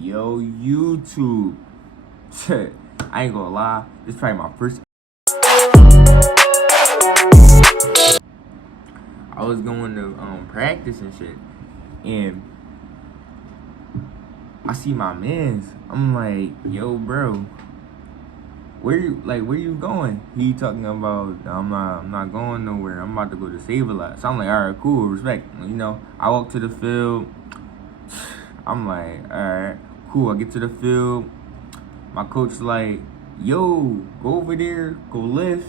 Yo, YouTube. I ain't gonna lie. This is probably my first. I was going to practice and shit, and I see my mans. I'm like, yo, bro, where you going? He talking about I'm not going nowhere. I'm about to go to Save-A-Lot. So I'm like, all right, cool, respect. I walk to the field. I'm like, all right, cool. I get to the field. My coach like, yo, go over there, go lift,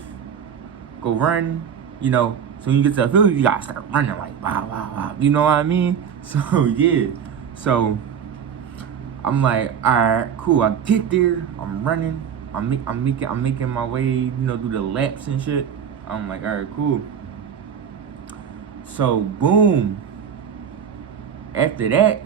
go run. So when you get to the field, you gotta start running like, wow, wow, wow. You know what I mean? So yeah. So I'm like, all right, cool. I get there. I'm running. I'm making my way. Do the laps and shit. I'm like, all right, cool. So boom. After that,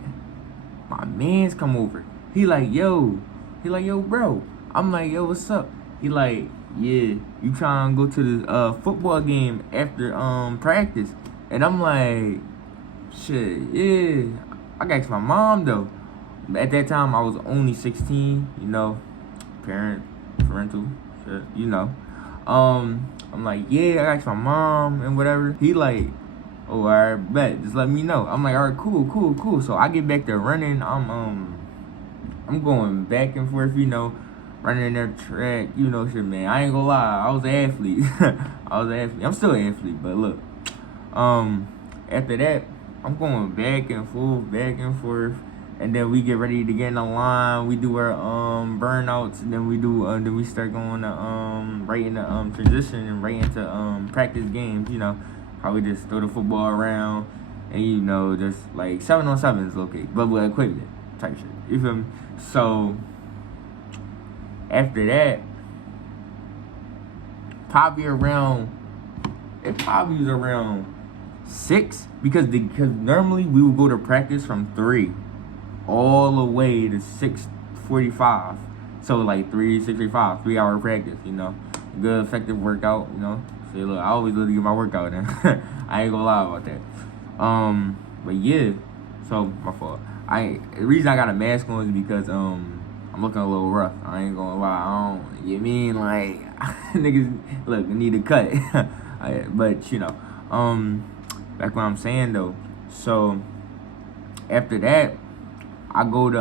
my mans come over. He like, yo, bro. I'm like, yo, what's up? He like, yeah, you trying to go to the football game after practice? And I'm like, shit, yeah. I got to ask my mom though. At that time, I was only 16. Parental shit. I'm like, yeah, I got my mom and whatever. He like, oh, all right, bet. Just let me know. I'm like, all right, cool. So I get back there running. I'm going back and forth, running that track, shit, man. I ain't gonna lie, I was an athlete. I'm still an athlete, but look, after that, I'm going back and forth, and then we get ready to get in the line. We do our burnouts, and then we start going to right into transition and right into practice games. How we just throw the football around, and just like 7-on-7 is okay, but with equipment type shit. You feel me? So after that, probably was around 6 because normally we would go to practice from 3 all the way to 6:45. So like 6:45, 3-hour practice. Good effective workout. So look, I always love to get my workout in. I ain't gonna lie about that. But yeah, so my fault. The reason I got a mask on is because I'm looking a little rough. I ain't gonna lie. Niggas look need a cut. But back what I'm saying though. So after that, I go to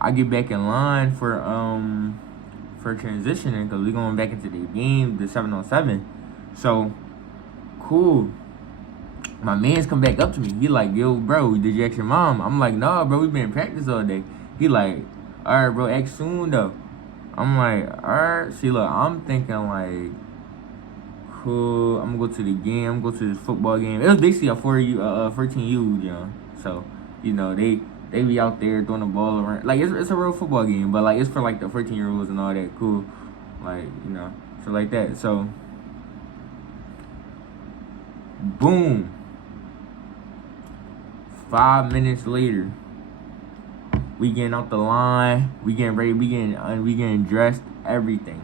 I get back in line for transitioning because we going back into the game, the 7-on-7. So cool. My mans come back up to me. He like, yo, bro, did you ask your mom? I'm like, nah, bro, we been in practice all day. He like, all right, bro, ask soon though. I'm like, all right. See, look, I'm thinking like, cool. I'm gonna go to the game. I'm gonna go to this football game. It was basically a 14U, So, they be out there throwing the ball around. Like it's a real football game, but like it's for like the 14-year-olds and all that. Cool, like so like that. So, boom. 5 minutes later, we getting out the line, we getting ready, we getting dressed, everything.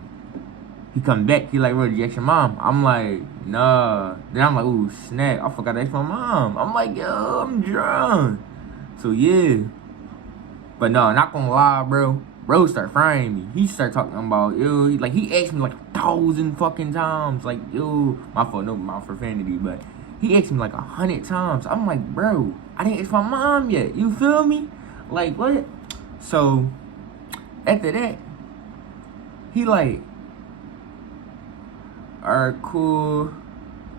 He come back, he like, bro, did you ask your mom? I'm like, nah. Then I'm like, ooh, snap, I forgot to ask my mom. I'm like, yo, I'm drunk. So yeah. But no, not gonna lie, bro. Bro start frying me. He start talking about, yo, he asked me like 1,000 fucking times. Like, yo, my fault, no, my profanity, but he asked me like 100 times. I'm like, bro, I didn't ask my mom yet. You feel me? Like, what? So, after that, he like, all right, cool.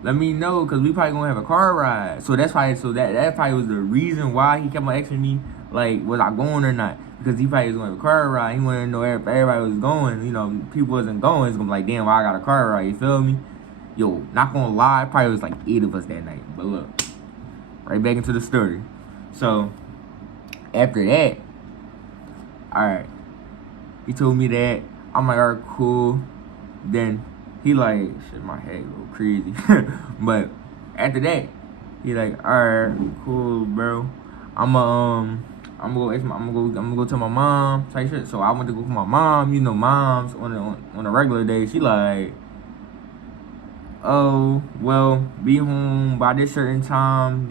Let me know, cause we probably gonna have a car ride. So that's probably that probably was the reason why he kept on asking me, like, was I going or not? Because he probably was gonna have a car ride. He wanted to know if everybody was going. People wasn't going. It's gonna be like, damn, why I got a car ride? You feel me? Yo, not gonna lie, probably was like 8 of us that night. But look, right back into the story. So after that, all right, he told me that. I'm like, all right, cool. Then he like, shit, my head go crazy. But after that, he like, all right, cool, bro. I'm gonna go tell my mom type shit. So I went to go with my mom. Moms on a regular day, she like, oh, well, be home by this certain time.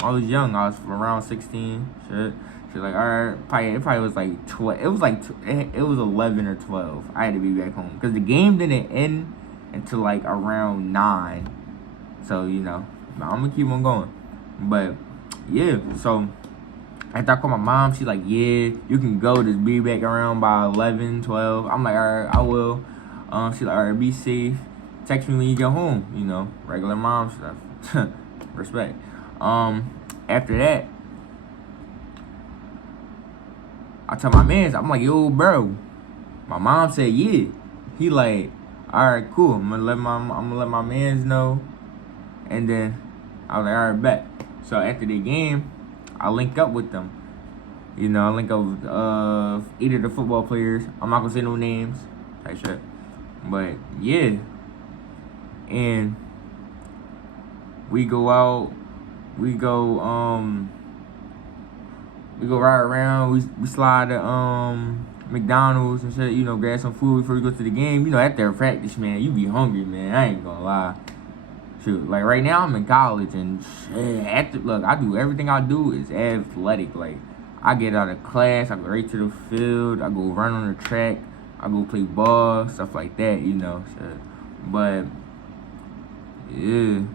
I was young. I was around 16. Shit. She's like, all right, it probably was like 12. It was like, it was 11 or 12. I had to be back home. Because the game didn't end until like around 9. So, you know, I'm going to keep on going. But, yeah, so after I called my mom, she's like, yeah, you can go. Just be back around by 11, 12. I'm like, all right, I will. She's like, all right, be safe. Text me when you get home. You know, regular mom stuff. Respect. After that, I tell my mans, I'm like, yo, bro. My mom said, yeah. He like, all right, cool. I'm gonna let my mans know. And then I was like, all right, bet. So after the game, I link up with them. You know, I link up with either the football players. I'm not gonna say no names. Type shit. But yeah. And we go out. We go ride around. We slide to McDonald's and shit. You know, grab some food before we go to the game. You know, after practice, man, you be hungry, man. I ain't gonna lie. Shoot, like right now I'm in college and shit. Look, I do everything I do is athletic. Like I get out of class, I go right to the field, I go run on the track, I go play ball, stuff like that. You know, shit. But yeah, you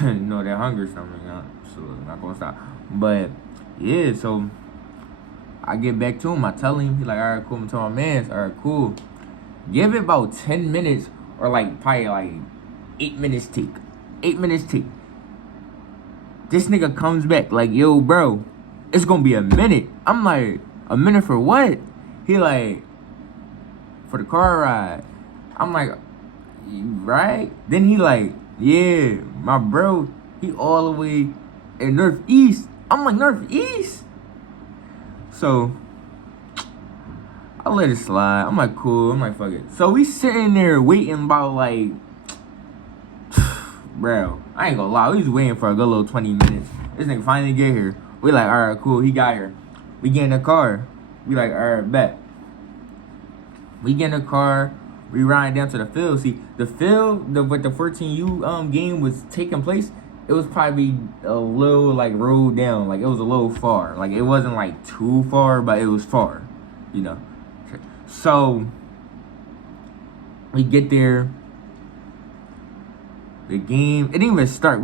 know that hunger something, you know, so not gonna stop. But yeah, so I get back to him. I tell him, he's like, all right, cool. I'm telling my mans, all right, cool. Give it about 10 minutes or like probably like 8 minutes take. 8 minutes take. This nigga comes back like, yo, bro, it's gonna be a minute. I'm like, a minute for what? He like, for the car ride. I'm like, right? Then he like, yeah, my bro, he all the way in Northeast. I'm like, Northeast? So I let it slide. I'm like, cool. I'm like, fuck it. So we sitting there waiting about like, bro, I ain't gonna lie. We was waiting for a good little 20 minutes. This nigga finally get here. We like, all right, cool. He got here. We get in the car. We like, all right, bet. We get in the car. We ride down to the field. See, the field with the 14U game was taking place. It was probably a little like road down. Like it was a little far. Like it wasn't like too far, but it was far. You know. So we get there. The game, it didn't even start.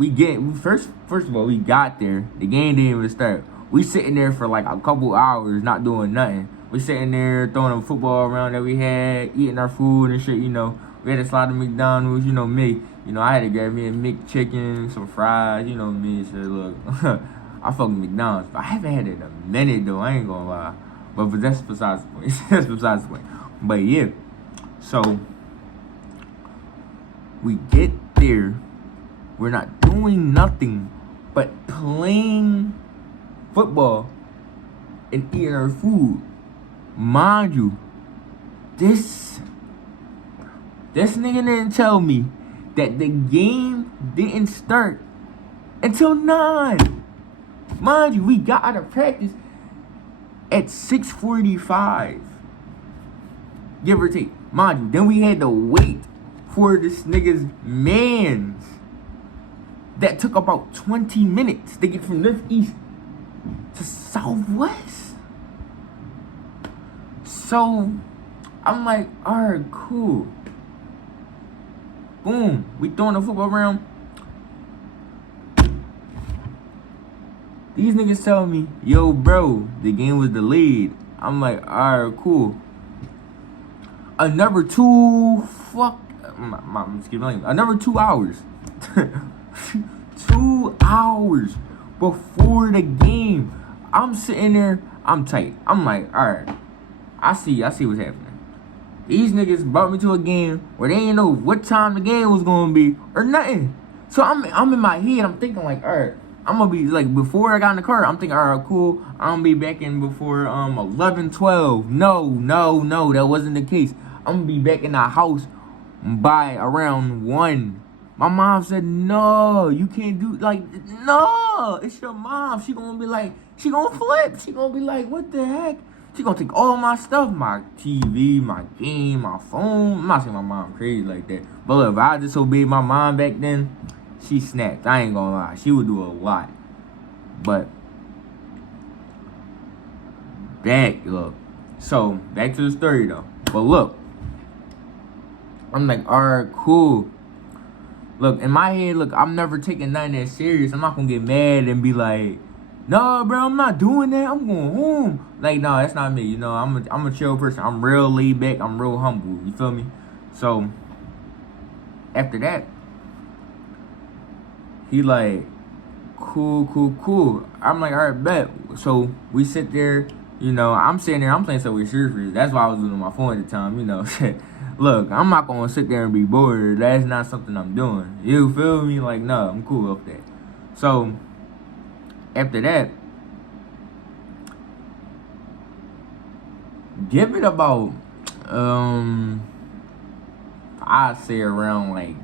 First of all, we got there. The game didn't even start. We sitting there for like a couple hours, not doing nothing. We sitting there throwing the football around that we had, eating our food and shit. You know, we had to slide to McDonald's. You know me. You know, I had to grab me a McChicken, some fries. You know me. Shit, look, I fuck with McDonald's. But I haven't had it in a minute though. I ain't gonna lie. But that's besides the point. That's besides the point. But yeah, so we get there. We're not doing nothing but playing football and eating our food. Mind you, this nigga didn't tell me that the game didn't start until 9. Mind you, we got out of practice at 6:45. Give or take. Mind you, then we had to wait for this nigga's mans. That took about 20 minutes to get from Northeast to Southwest. So, I'm like, alright, cool. Boom. We throwing the football around. These niggas tell me, yo, bro, the game was delayed. I'm like, alright, cool. Another 2 hours. 2 hours before the game. I'm sitting there, I'm tight. I'm like, alright, I see what's happening. These niggas brought me to a game where they didn't know what time the game was gonna be or nothing. So I'm in my head, I'm thinking like, alright, I'm gonna be like, before I got in the car, I'm thinking, alright, cool, I'm gonna be back in before 11, 12. No, that wasn't the case. I'm gonna be back in the house by around 1. My mom said, no, you can't do, like, no, it's your mom. She gonna be like, she gonna flip. She gonna be like, what the heck? She gonna take all my stuff, my TV, my game, my phone. I'm not saying my mom crazy like that. But look, if I disobeyed my mom back then, she snapped. I ain't gonna lie. She would do a lot. But back, look. So, back to the story, though. But look, I'm like, alright, cool. Look, in my head, look, I'm never taking nothing that serious. I'm not gonna get mad and be like, no, bro, I'm not doing that. I'm going home. Like, no, that's not me. You know, I'm a chill person. I'm real laid back. I'm real humble. You feel me? So, after that, he like, cool. I'm like, all right, bet. So, we sit there. You know, I'm sitting there. I'm playing Subway Surfers. That's why I was on my phone at the time. You know, look, I'm not gonna sit there and be bored. That's not something I'm doing. You feel me? Like, no, I'm cool with that. So, after that, give it about, I'd say around like,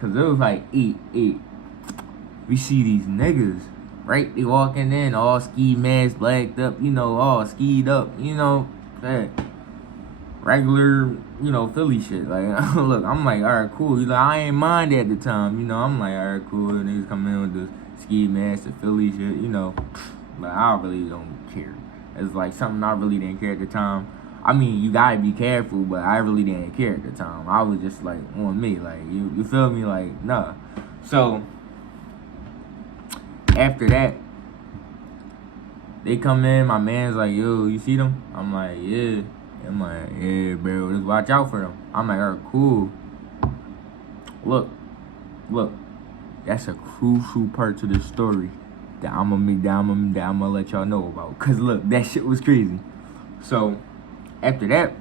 cause it was like 8. We see these niggas, right? They walking in, all ski masks, blacked up, you know, all skied up, you know, that regular, you know, Philly shit. Like, look, I'm like, all right, cool. You know, I ain't mind at the time, you know. I'm like, all right, cool. Niggas come in with the ski mask, the Philly shit, you know. But I really don't care. It's like something I really didn't care at the time. I mean, you gotta be careful, but I really didn't care at the time. I was just like on me, like you feel me, like nah. So after that, they come in. My man's like, yo, you see them? I'm like, yeah. I'm like, yeah, bro, just watch out for them. I'm like, all right, cool. Look, that's a crucial part to the story that I'm gonna let y'all know about. Cause look, that shit was crazy. So after that,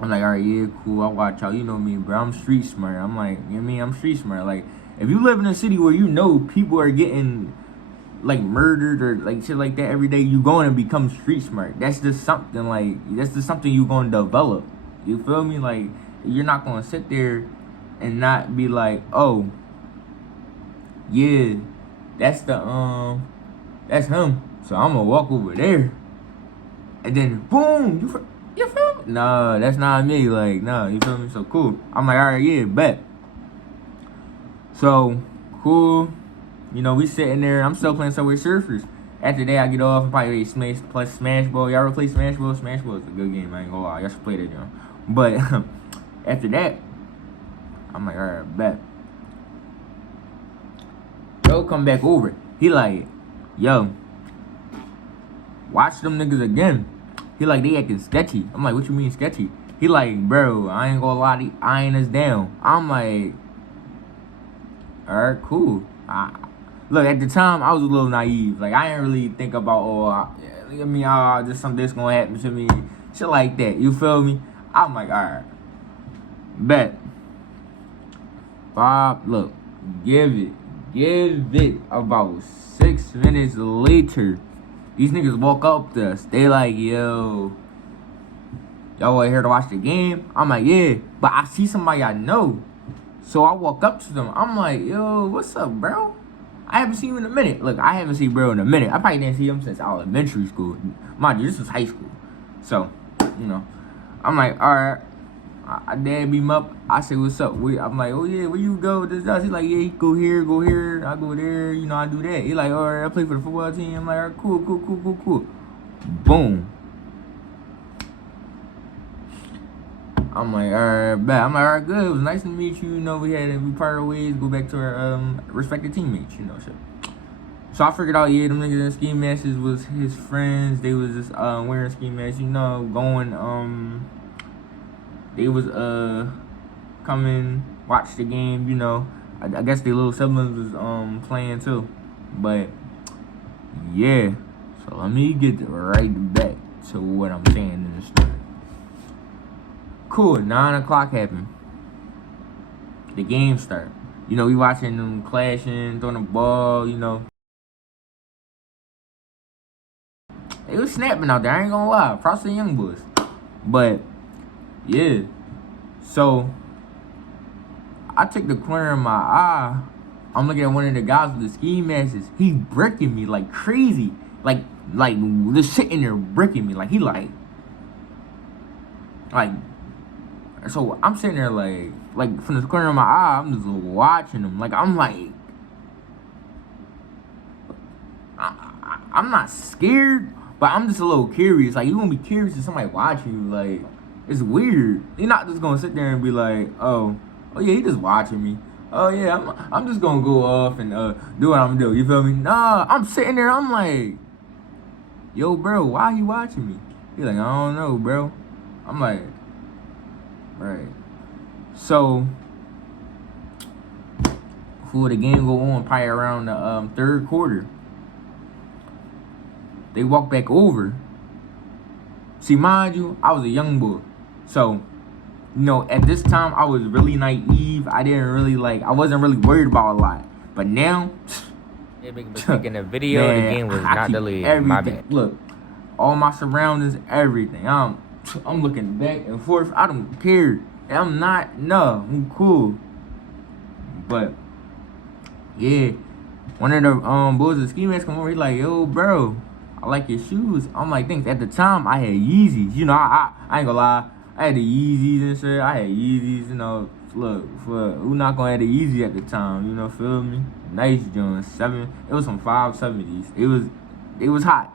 I'm like, all right, yeah, cool. I'll watch out. You know me, bro. I'm street smart. I'm like, you know what I mean? I'm street smart. Like, if you live in a city where you know people are getting like murdered or like shit like that every day, you going to become street smart. That's just something you going to develop. You feel me? Like, you're not going to sit there and not be like, oh, yeah, that's him. So I'm gonna walk over there, and then boom, you feel me? No, that's not me. Like, no, you feel me? So cool. I'm like, all right, yeah, bet. So cool. You know, we sitting there. I'm still playing Subway Surfers. After that, I get off and probably play Smash Ball. Y'all ever play Smash Ball? Smash Ball is a good game. I ain't gonna lie. Y'all should play that, yo. But after that, I'm like, all right, bet. Yo, come back over. He like, yo, watch them niggas again. He like, they acting sketchy. I'm like, what you mean sketchy? He like, bro, I ain't gonna lie, they eyeing us down. I'm like, alright, cool. Look, at the time, I was a little naive. Like, I didn't really think about, just something's gonna happen to me. Shit like that, you feel me? I'm like, alright, bet. Bob, look, give it about 6 minutes later. These niggas walk up to us. They like, yo, y'all are here to watch the game? I'm like, yeah, but I see somebody I know. So I walk up to them. I'm like, yo, what's up, bro? I haven't seen you in a minute. Look, I haven't seen bro in a minute. I probably didn't see him since elementary school. Mind you, this was high school. So, you know, I'm like, all right. I dab him up. I say, what's up? I'm like, oh yeah, where you go? He's like, yeah, you go here. I go there. You know, I do that. He like, all right, I play for the football team. I'm like, all right, cool. Boom. I'm like, all right, bet. I'm like, all right, good. It was nice to meet you. You know, we parted ways, go back to our respective teammates. You know, shit. So I figured out, yeah, them niggas in ski masks was his friends. They was just wearing ski masks. You know, going They was coming watch the game, you know. I guess their little siblings was playing too. But yeah. So let me get right back to what I'm saying in the story. Cool, 9 o'clock happened. The game start. You know, we watching them clashing, throwing the ball, you know. It was snapping out there, I ain't gonna lie. Props to the young boys. But yeah. So I took the corner of my eye. I'm looking at one of the guys with the ski masks. He's bricking me like crazy. Like the shit in there bricking me. Like he like. So I'm sitting there like from the corner of my eye, I'm just watching him. Like I'm like, I'm not scared, But I'm just a little curious. Like, you gonna be curious if somebody watching you. Like, it's weird. You're not just gonna sit there and be like, oh yeah, he just watching me. Oh yeah, I'm just gonna go off and do what I'm doing. You feel me? Nah, I'm sitting there. I'm like, yo, bro, why you watching me? He's like, I don't know, bro. I'm like, right. So, before the game go on, probably around the third quarter, they walk back over. See, mind you, I was a young boy. So, you know, at this time, I was really naive. I wasn't really worried about a lot. But now, making a video, man, the game was not deleted. Everything. My bad. Look, all my surroundings, everything. I'm looking back and forth. I don't care. I'm cool. But, yeah, one of the boys of the ski mask come over. He like, yo, bro, I like your shoes. I'm like, thanks. At the time, I had Yeezys. You know, I ain't gonna lie. I had the Yeezys and shit. I had Yeezys, you know. Look, who not gonna have the Yeezy at the time? You know, feel me? Nice joints. It was some 570s. It was hot.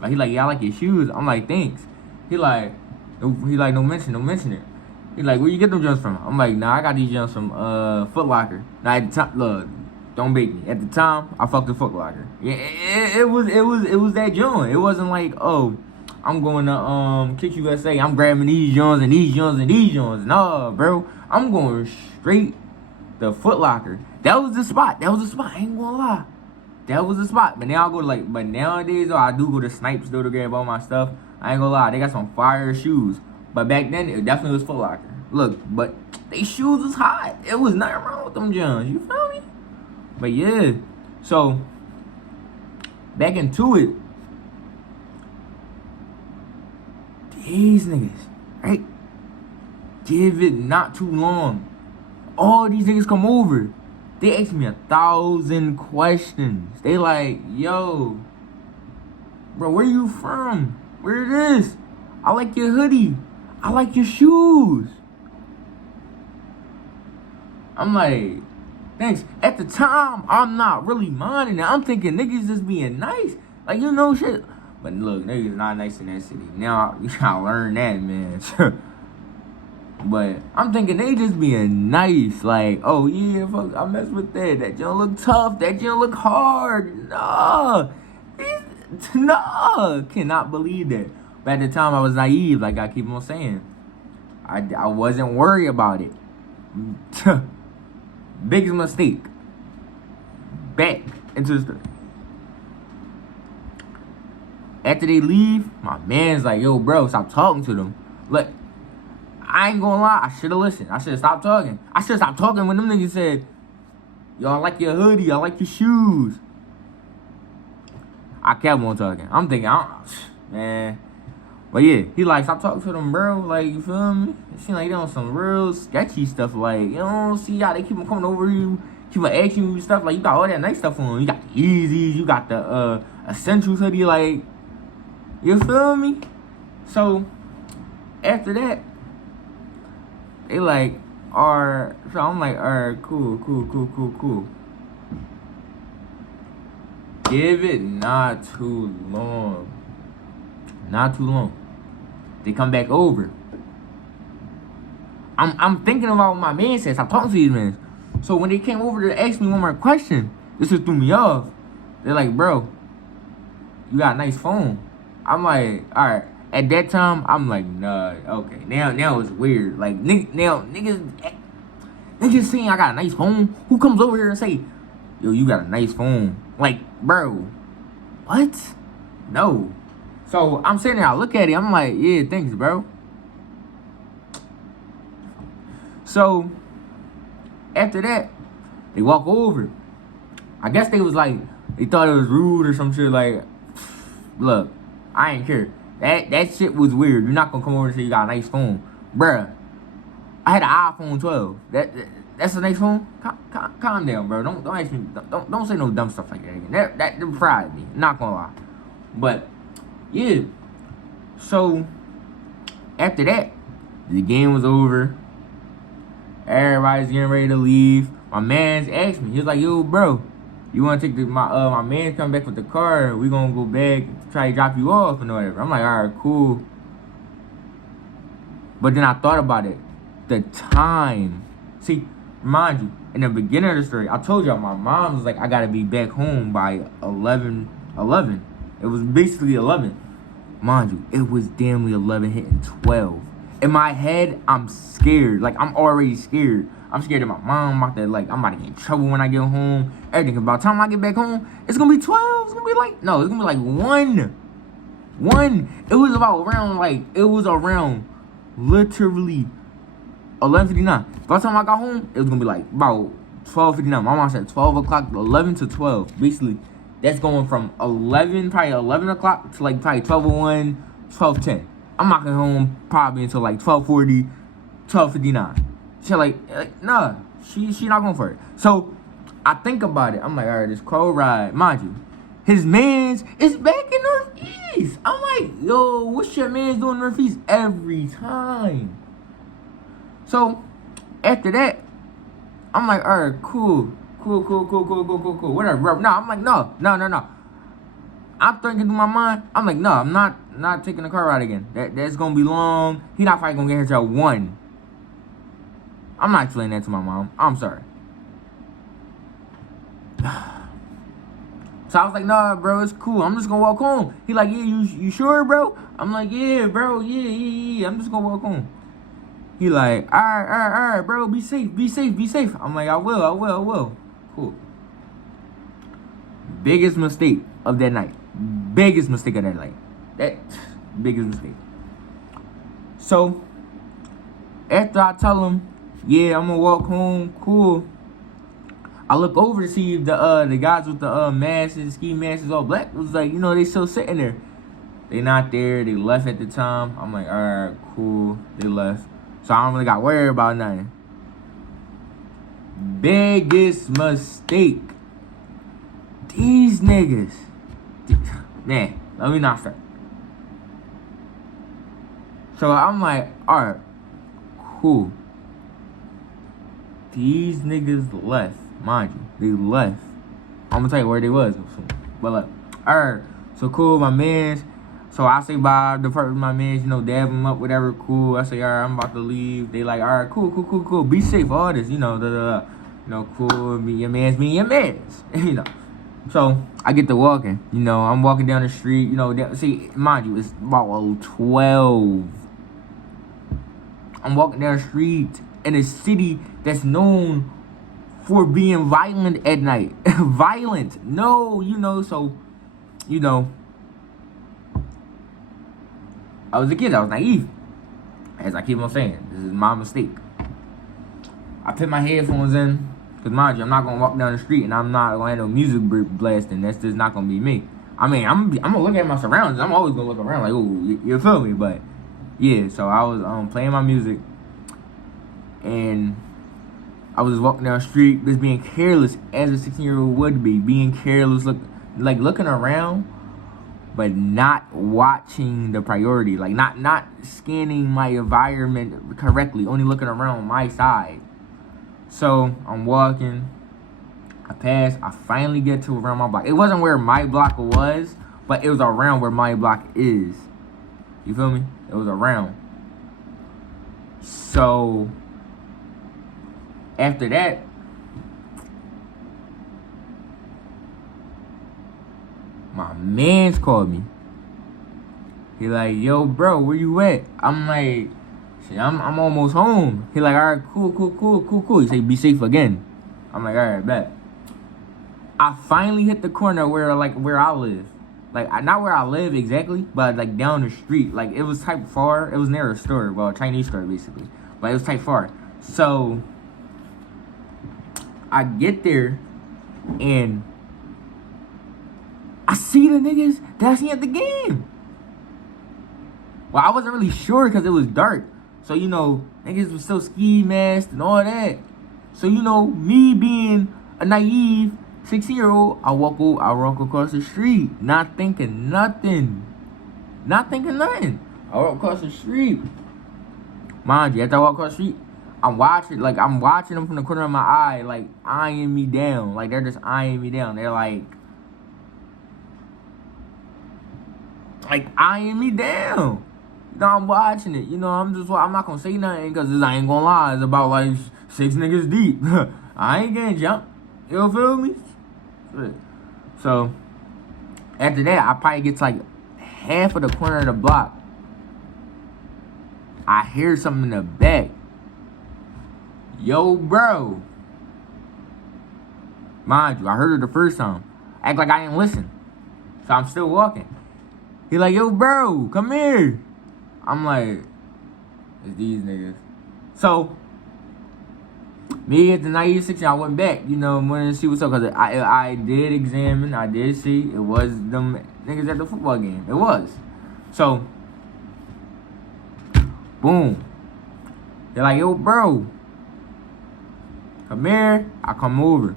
Like, he like, yeah, I like your shoes. I'm like, thanks. He like, don't mention it. He like, where you get them joints from? I'm like, nah, I got these joints from Foot Locker. Now at the time, look, don't bait me. At the time, I fucked the Foot Locker. Yeah, it was that joint. It wasn't like, oh, I'm going to Kick USA. I'm grabbing these joints and these joints and these joints. Nah, bro. I'm going straight to Foot Locker. That was the spot. I ain't gonna lie. That was the spot. But now I go to but nowadays though, I do go to Snipes though to grab all my stuff. I ain't gonna lie. They got some fire shoes. But back then, it definitely was Foot Locker. Look, but they shoes was hot. It was nothing wrong with them joints. You feel me? But yeah. So, back into it. These niggas, right? Give it not too long. All these niggas come over. They ask me 1,000 questions. They like, yo, bro, where you from? Where it is? I like your hoodie. I like your shoes. I'm like, thanks. At the time, I'm not really minding it. I'm thinking niggas just being nice. Like, you know, shit. But look, niggas not nice in that city. Now, you gotta learn that, man. But I'm thinking they just being nice. Like, oh, yeah, fuck, I mess with that. That junk look tough. That junk look hard. No. No. Cannot believe that. But at the time, I was naive, like I keep on saying. I wasn't worried about it. Biggest mistake. Back into the story. After they leave, my man's like, yo, bro, stop talking to them. Look, I ain't gonna lie, I should have listened. I should have stopped talking. I should have stopped talking when them niggas said, yo, I like your hoodie, I like your shoes. I kept on talking. I'm thinking, man. But yeah, he like, stop talking to them, bro. Like, you feel me? It seems like they on some real sketchy stuff. Like, you don't see how they keep on coming over you, keep on asking you stuff. Like, you got all that nice stuff on. You got the Yeezys, you got the Essentials hoodie, like, you feel me? So, after that, they like, so I'm like, alright, cool. Give it not too long. They come back over. I'm thinking about what my man said. Stop talking to these men. So when they came over to ask me one more question, this just threw me off. They're like, bro, you got a nice phone. I'm like, all right. At that time, I'm like, nah, okay. Now it's weird. Like, niggas saying I got a nice phone. Who comes over here and say, yo, you got a nice phone? Like, bro, what? No. So I'm sitting there, I look at it, I'm like, yeah, thanks, bro. So after that, they walk over. I guess they was like, they thought it was rude or some shit. Like, look, I ain't care. That shit was weird. You're not gonna come over and say you got a nice phone, bruh. I had an iPhone 12. That's a nice phone. Calm down, bro. Don't ask me. Don't say no dumb stuff like that again. That fried me. Not gonna lie. But yeah. So after that, the game was over. Everybody's getting ready to leave. My man's asked me. He was like, "Yo, bro, you wanna take my man's coming back with the car? We gonna go back try to drop you off and whatever. I'm like, all right, cool. But then I thought about it. The time. See, mind you, in the beginning of the story, I told y'all my mom was like, I gotta be back home by 11. It was basically 11. Mind you, it was damn near 11 hitting 12. In my head, I'm scared. Like, I'm already scared. I'm scared of my mom. I'm about to get in trouble when I get home. Everything. Cause by the time I get back home, it's gonna be 12. It's gonna be like, no, it's gonna be like 1. 1. It was around literally 11:59. By the time I got home, it was gonna be like about 12:59. My mom said 12 o'clock, 11 to 12. Basically, that's going from 11, probably 11 o'clock to like probably 12:01, 12:10. I'm not getting home probably until like 12:40, 12:59. She nah, she not going for it. So I think about it. I'm like, all right, this Crow ride, mind you, his man's is back in Northeast. I'm like, yo, what's your man's doing Northeast every time? So after that, I'm like, all right, cool. Whatever, bro. No, I'm like, no. I'm thinking to my mind, I'm like, no, I'm not taking the car ride again. That's gonna be long. He not probably gonna get here till 1. I'm not explaining that to my mom. I'm sorry. So I was like, nah, bro, it's cool. I'm just gonna walk home. He like, yeah, you sure, bro? I'm like, yeah, bro, yeah. I'm just gonna walk home. He like, all right, bro, be safe. I'm like, I will. Cool. Biggest mistake of that night. Biggest mistake. So, after I tell him, yeah, I'm gonna walk home, cool, I look over to see if the guys with the masks, ski masks, all black, was like, they still sitting there. They not there. They left at the time. I'm like, all right, cool. They left. So I don't really got worried about nothing. Biggest mistake. These niggas. Man, let me not start. So I'm like, alright, cool. These niggas left. Mind you, they left. I'm gonna tell you where they was. But like, alright, so cool, my mans. So I say bye to my mans, dab them up, whatever, cool. I say, alright, I'm about to leave. They like, alright, cool. Be safe, all this, cool. Be your mans. So I get to walking. I'm walking down the street. See, mind you, it's about 12. I'm walking down the street in a city that's known for being violent at night. Violent. No, so, I was a kid. I was naive. As I keep on saying, this is my mistake. I put my headphones in. Because mind you, I'm not going to walk down the street and I'm not going to have no music blasting. That's just not going to be me. I mean, I'm going to look at my surroundings. I'm always going to look around like, oh, you feel me? But, yeah, so I was playing my music. And I was walking down the street, just being careless as a 16-year-old would be. Being careless, looking around, but not watching the priority. Like, not scanning my environment correctly. Only looking around my side. So, I'm walking. I pass. I finally get to around my block. It wasn't where my block was, but it was around where my block is. You feel me? It was around. So, after that, my mans called me. He like, yo, bro, where you at? I'm like, I'm almost home. He like, all right, cool. He say, be safe again. I'm like, all right, bet. I finally hit the corner where I live. Like, not where I live exactly, but like down the street. Like, it was type far. It was near a store, well, a Chinese store basically. But it was type far. So I get there and I see the niggas that I seen at the game. Well, I wasn't really sure because it was dark. So, niggas was still ski masked and all that. So, me being a naive 16-year-old, I walk across the street, not thinking nothing. I walk across the street. Mind you, after I walk across the street, I'm watching them from the corner of my eye, like, eyeing me down. Like, they're just eyeing me down. They're like, like eyeing me down. You know, I'm watching it. You know, I'm not gonna say nothing because I ain't gonna lie. It's about like 6 niggas deep. I ain't getting jumped. You feel me? So after that, I probably get to like half of the corner of the block. I hear something in the back. Yo, bro. Mind you, I heard it the first time. Act like I didn't listen. So I'm still walking. He like, yo, bro, come here. I'm like, it's these niggas. So, me at the 96, I went back, you know, wanted to see what's up. Because I did examine, I did see, it was them niggas at the football game. It was. So, boom. They're like, yo, bro, come here. I come over.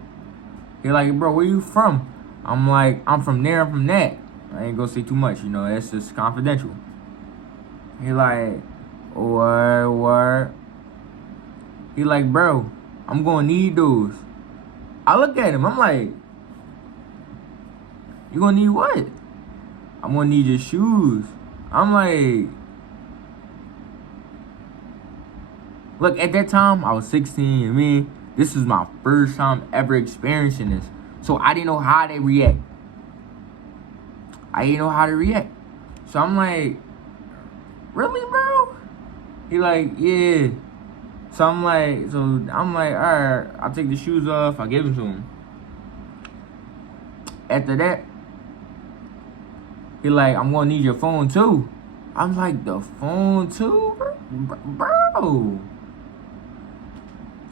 They're like, bro, where you from? I'm like, I'm from there, I'm from that. I ain't gonna say too much, you know, that's just confidential. He like, what? He like, bro, I'm gonna need those. I look at him, I'm like, you gonna need what? I'm gonna need your shoes. I'm like, look, at that time, I was 16. I mean, this was my first time ever experiencing this. So I didn't know how they react. So I'm like, really, bro? He like, yeah. So I'm like, all right, I'll take the shoes off. I give them to him. After that, he like, I'm gonna need your phone too. I'm like, the phone too, bro?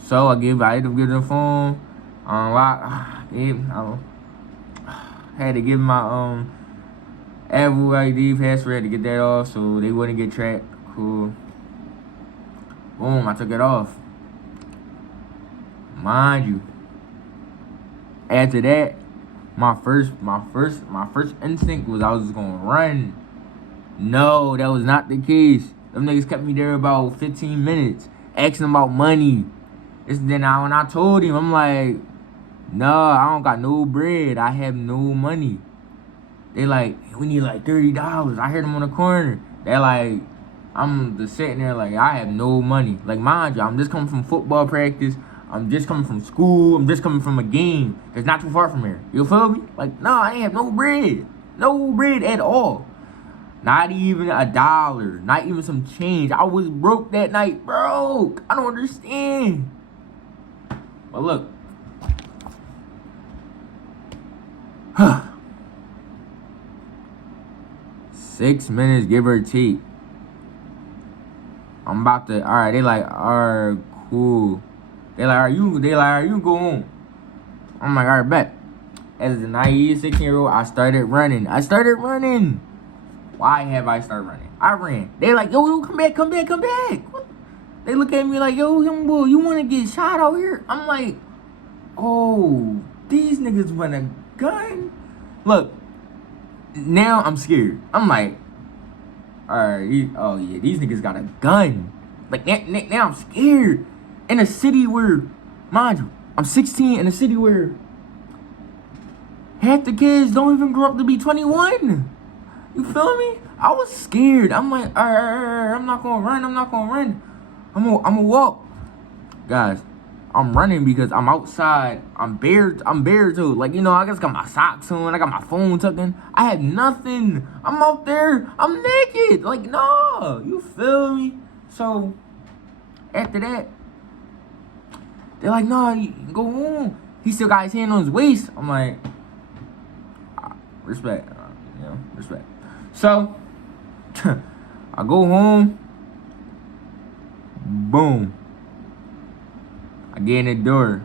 So I ended up giving the phone. Had to give my Apple ID password, had to get that off so they wouldn't get tracked. Cool. Boom, I took it off. Mind you, after that, my first instinct was I was just gonna run. No, that was not the case. Them niggas kept me there about 15 minutes, asking about money. When I told him, I'm like, no, I don't got no bread. I have no money. They like, we need like $30. I heard them on the corner. They're like, I'm just sitting there like, I have no money. Like, mind you, I'm just coming from football practice. I'm just coming from school. I'm just coming from a game. It's not too far from here. You feel me? Like, no, I ain't have no bread. No bread at all. Not even $1. Not even some change. I was broke that night. Broke. I don't understand. But look. 6 minutes, give or take. I'm about to, all right, they like, all right, cool. They like, all right, you go home. I'm like, all right, bet. As a naive 16-year-old, I started running. Why have I started running? I ran. They like, yo, come back. What? They look at me like, yo, young boy, you want to get shot out here? I'm like, oh, these niggas want a gun? Look, now I'm scared. I'm like, all right, these niggas got a gun. Like, now I'm scared. In a city where, mind you, I'm 16, in a city where half the kids don't even grow up to be 21. You feel me? I was scared. I'm like, all right, I'm not gonna run. I'm gonna walk. Guys, I'm running because I'm outside. I'm bare too. Like, you know, I just got my socks on. I got my phone tucked in. I had nothing. I'm out there. I'm naked. Like, no. You feel me? So, after that, they're like, no, you go home. He still got his hand on his waist. I'm like, respect. Respect. So, I go home. Boom. I get in the door.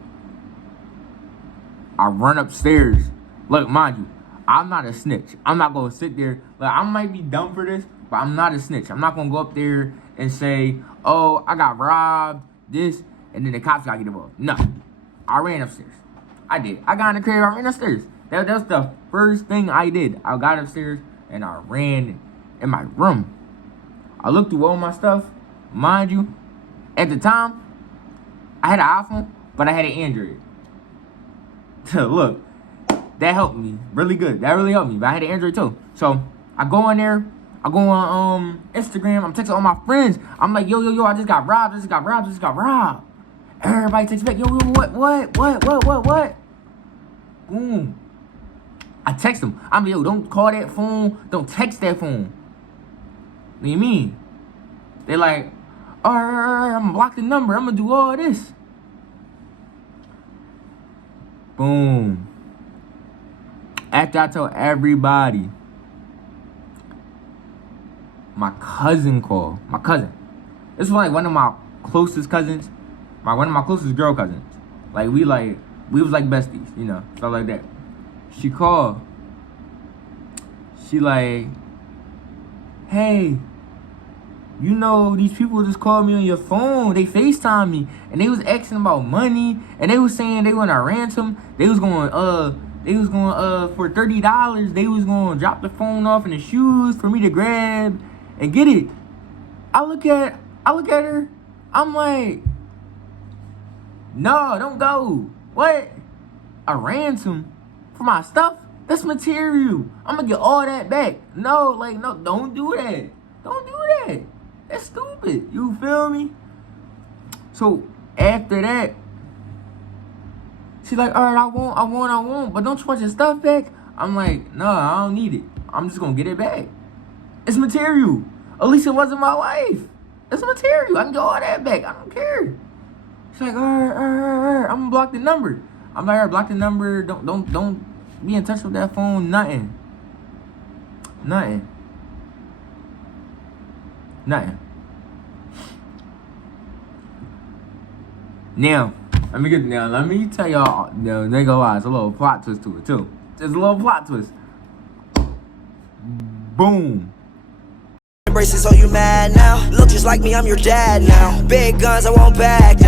I run upstairs. Look, mind you, I'm not a snitch. I'm not going to sit there. Like, I might be dumb for this, but I'm not a snitch. I'm not going to go up there and say, oh, I got robbed, this, and then the cops got to get involved. No. I ran upstairs. I did. I got in the crib. I ran upstairs. That's the first thing I did. I got upstairs, and I ran in my room. I looked through all my stuff. Mind you, at the time, I had an iPhone, but I had an Android. Look, that helped me really good. That really helped me. But I had an Android too. So I go on there. I go on Instagram. I'm texting all my friends. I'm like, yo, I just got robbed. Everybody texts back, yo, what? Boom. I text them. I'm like, yo, don't call that phone. Don't text that phone. What do you mean? They like, alright, I'm gonna block the number. I'm gonna do all this. Boom. After I tell everybody, my cousin called. My cousin. This was like one of my closest cousins. One of my closest girl cousins. Like we was like besties, you know, stuff like that. She called. She like, hey, you know, these people just called me on your phone. They FaceTime me. And they was asking about money. And they was saying they want a ransom. They was going, for $30, they was going to drop the phone off in the shoes for me to grab and get it. I look at her. I'm like, no, don't go. What? A ransom for my stuff? That's material. I'm going to get all that back. No, don't do that. Don't do that. That's stupid. You feel me? So after that, she's like, all right, I won't. But don't you want your stuff back? I'm like, no, I don't need it. I'm just going to get it back. It's material. At least it wasn't my wife. It's material. I can get all that back. I don't care. She's like, all right. I'm going to block the number. I'm like, all right, block the number. Don't be in touch with that phone. Nothing. Now, let me tell y'all, no, they gonna lie, there's a little plot twist to it too. There's a little plot twist. Boom. Braces, so you mad now? Look just like me, I'm your dad now. Big guns, I won't back down.